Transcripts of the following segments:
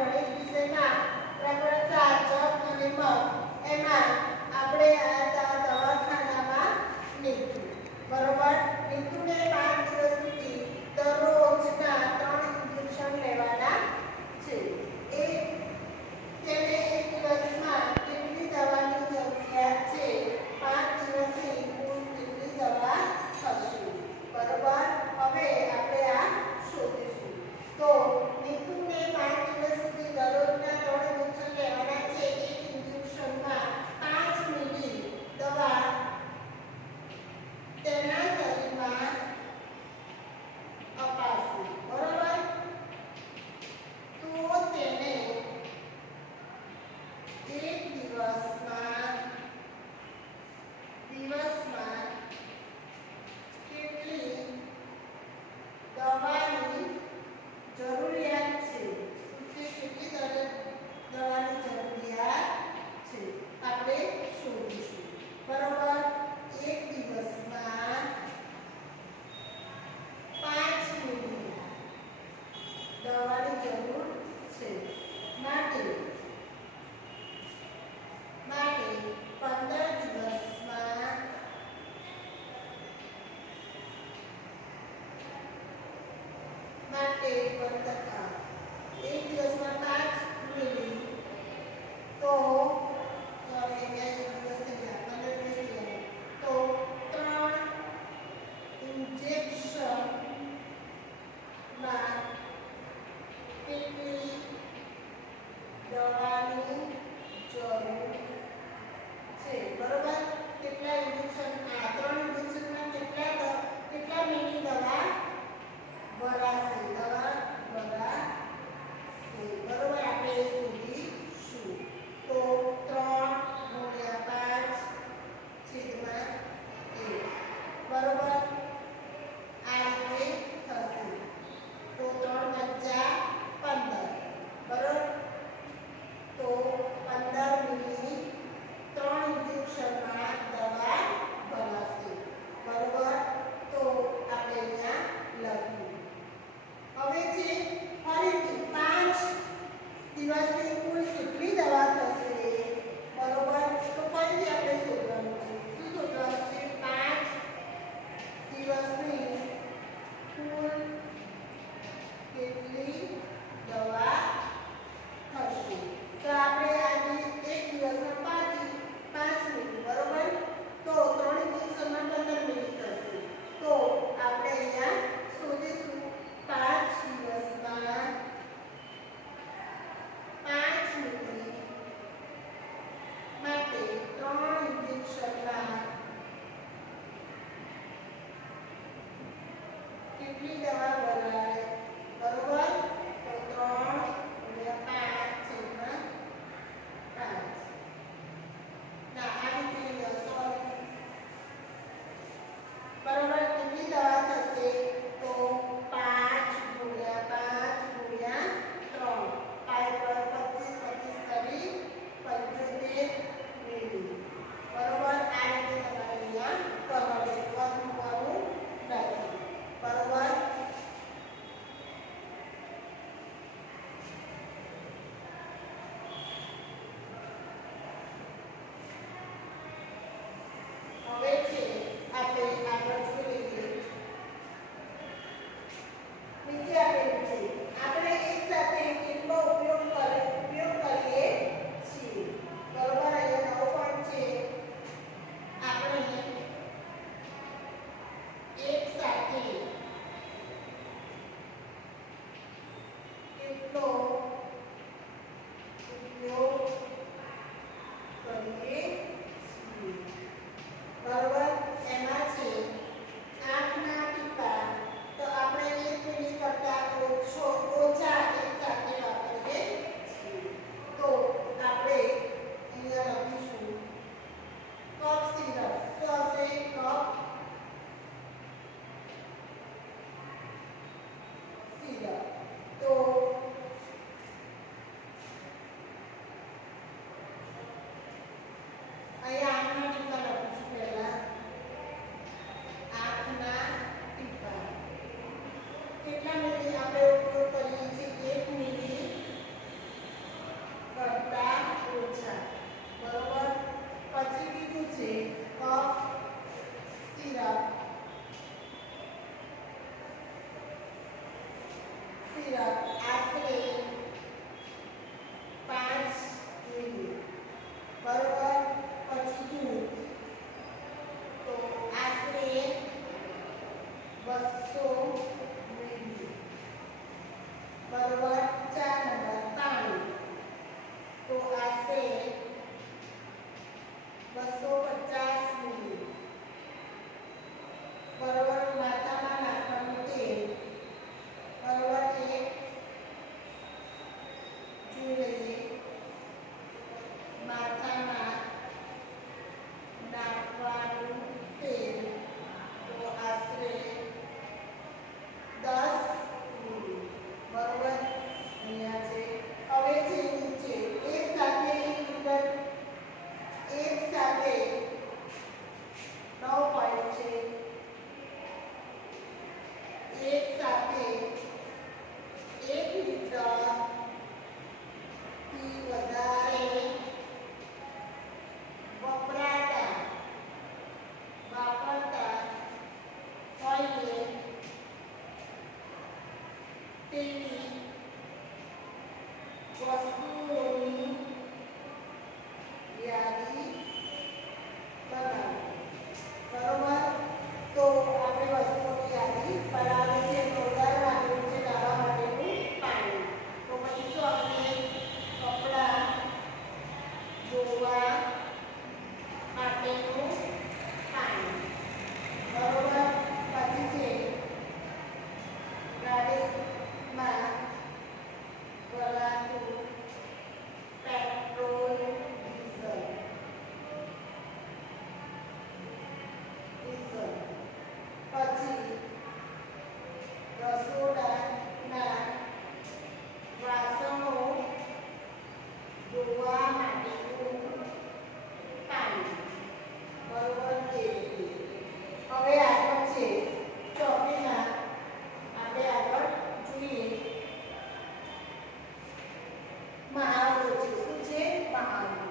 ગણિત વિષયમાં પ્રકરણ સાત છ એમાં આપણે આ las was behind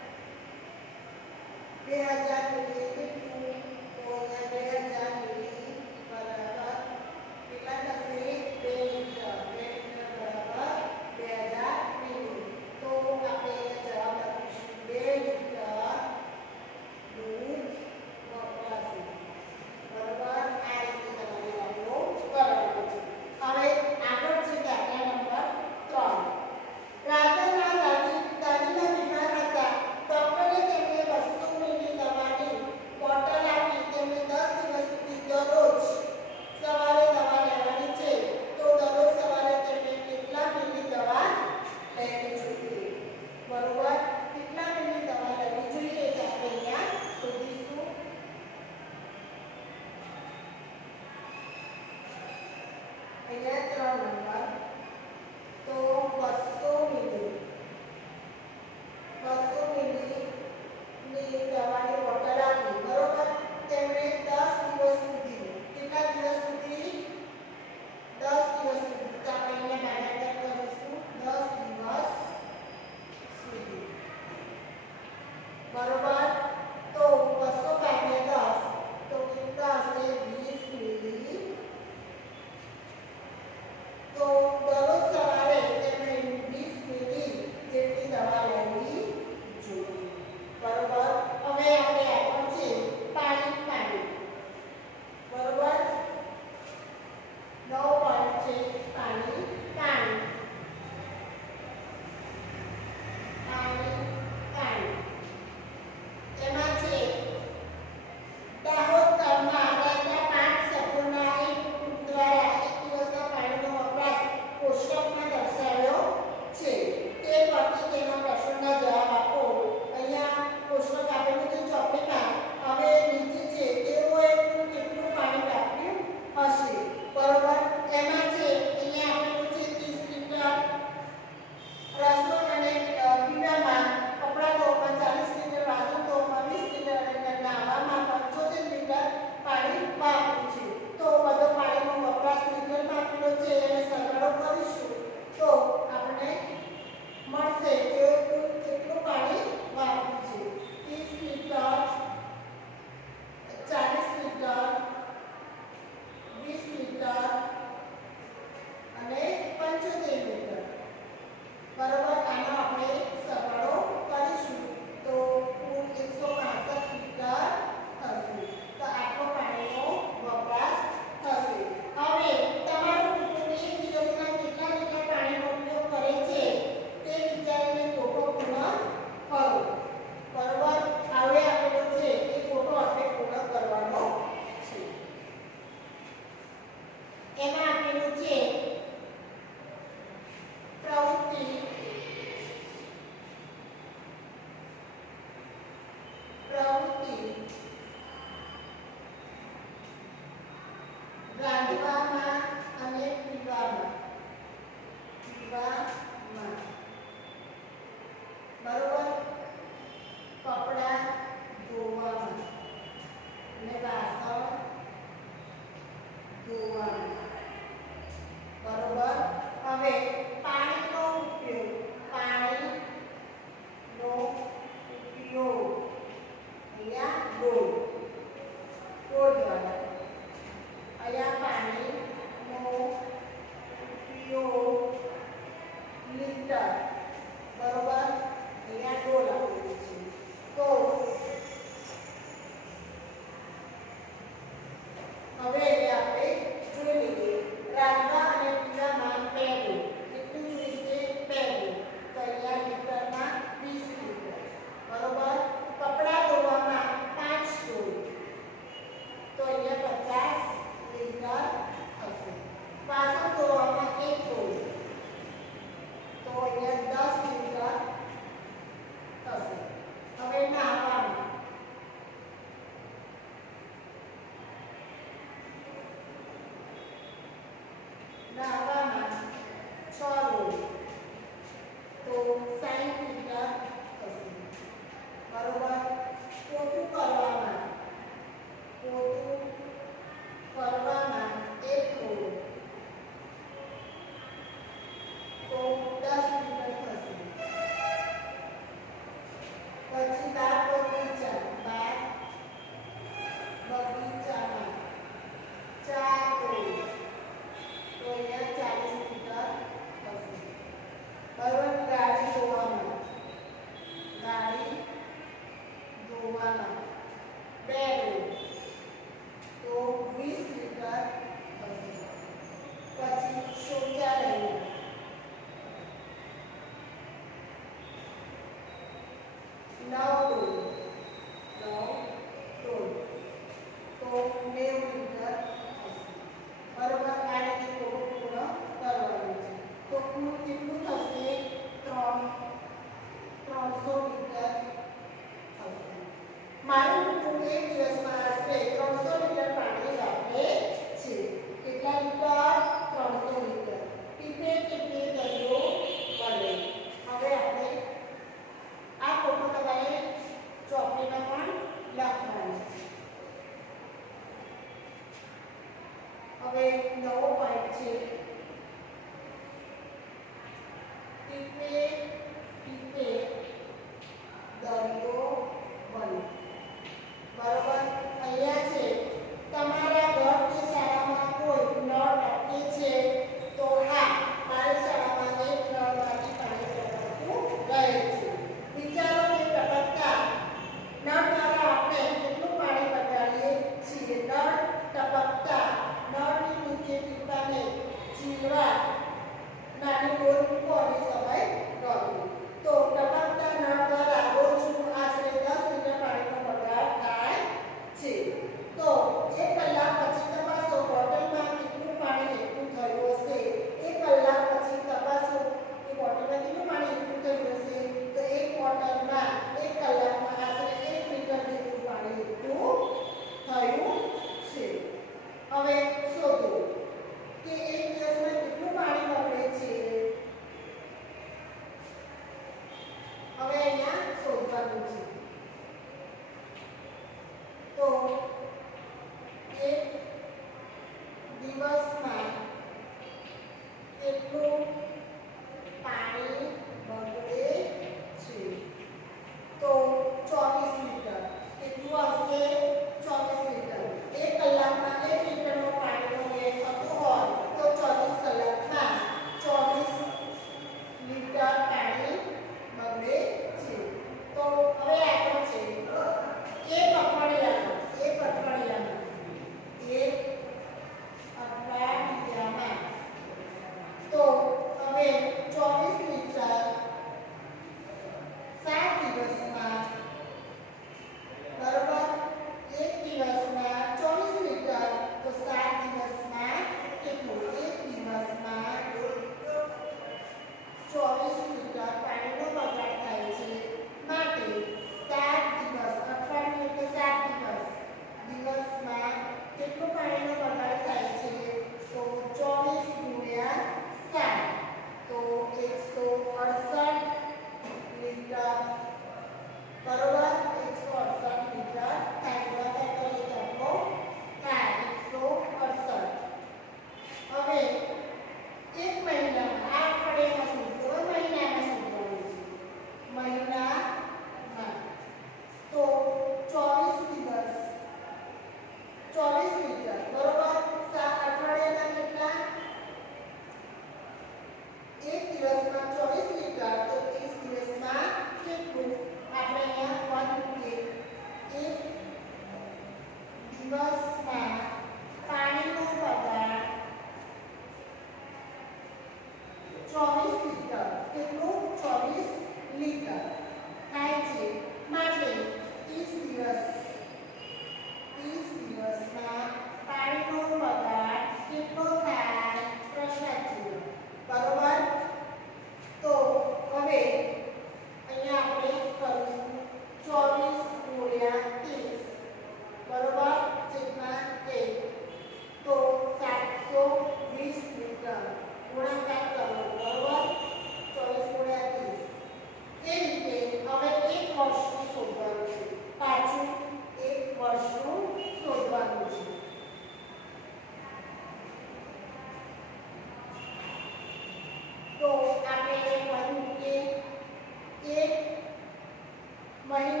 महीने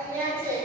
અહીંયા છે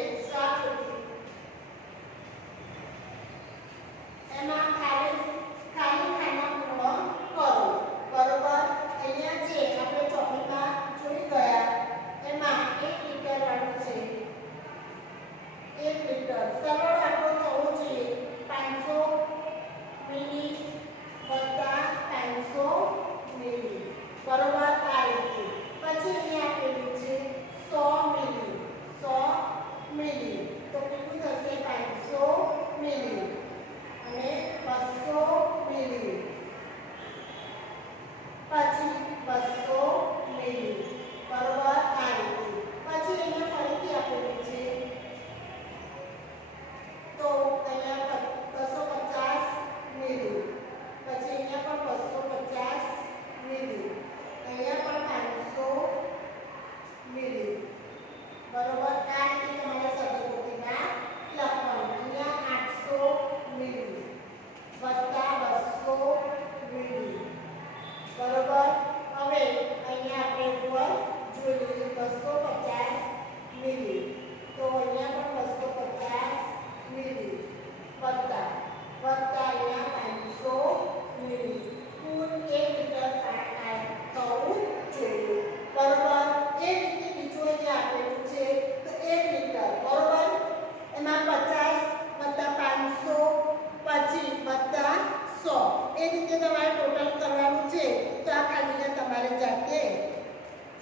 તરીકે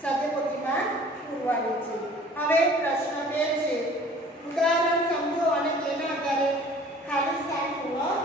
સાથે પૂરવાની છે. હવે પ્રશ્ન બે છે. ઉદાહરણ સમજો અને તેના આધારે ખાલી સ્થાન પૂર્વ